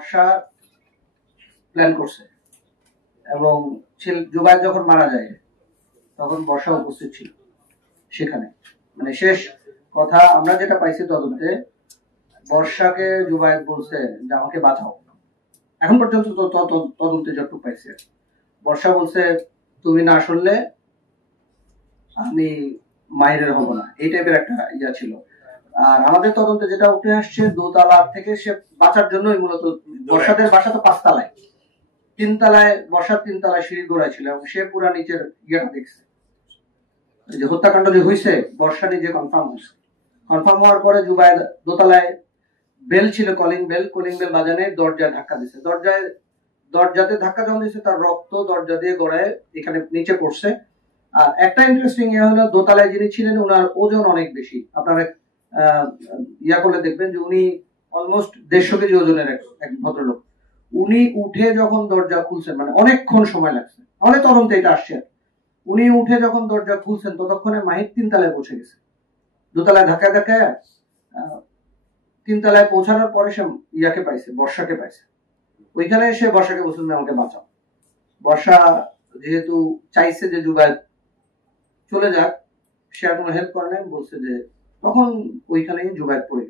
বর্ষা plan করছে এবং জুবায়ের যখন মারা যায় তখন বর্ষা উপস্থিত ছিল সেখানে। মানে শেষ কথা আমরা যেটা পাইছি তদন্তে, বর্ষাকে জুবায়ের বলছে যে আমাকে বাঁচাও। এখন পর্যন্ত তদন্তে যতটুকু পাইছে, বর্ষা বলছে তুমি না শুনলে আমি মাহিরের হব না, এই টাইপের একটা ইয়া ছিল। আর আমাদের তদন্তে যেটা উঠে আসছে, দোতলা থেকে সে বাঁচার জন্যই মূলত, বর্ষাদের বাসা তো 5 তলায়, 3 তলায়, বর্ষার 3 তলায় সিঁড়ি গোড়ায় ছিল এবং সে পুরা নিচের ইয়েটা দেখছে। যে হত্যাকাণ্ড যে হয়েছে বর্ষা নিজে কনফার্ম হয়েছে। কনফার্ম হওয়ার পরে জুবায়ের দোতলায় বেল ছিল, কলিং বেল বাজানে দরজায় ধাক্কা দিছে। দরজাতে ধাক্কা যখন দিচ্ছে তার রক্ত দরজা দিয়ে গড়ায় এখানে নিচে পড়ছে। আর একটা ইন্টারেস্টিং ইয়ে হলো, দোতলায় যিনি ছিলেন ওনার ওজন অনেক বেশি। আপনারা ইয়া করলে দেখবেন যে উনি অলমোস্ট 150 কেজি ওজনের এক ভদ্রলোক। উনি উঠে যখন দরজা খুলছেন, মানে অনেকক্ষণ সময় লাগছে, আমাদের তদন্তে এটা আসছে, উনি উঠে যখন দরজা খুলছেন ততক্ষণে মাহির 3 তলায় পৌঁছে গেছে। দোতলায় ধাক্কা 3 তলায় পৌঁছানোর পরে সে ইয়াকে পাইছে, বর্ষাকে পাইছে। ওইখানে এসে বর্ষাকে বলছিল আমাকে বাঁচাও। বর্ষা যেহেতু চাইছে যে জুবায়ের চলে যাক, সে আর কোনো হেল্প করে নাই, বলছে যে তখন ওইখানেই জুবায়ের পড়ে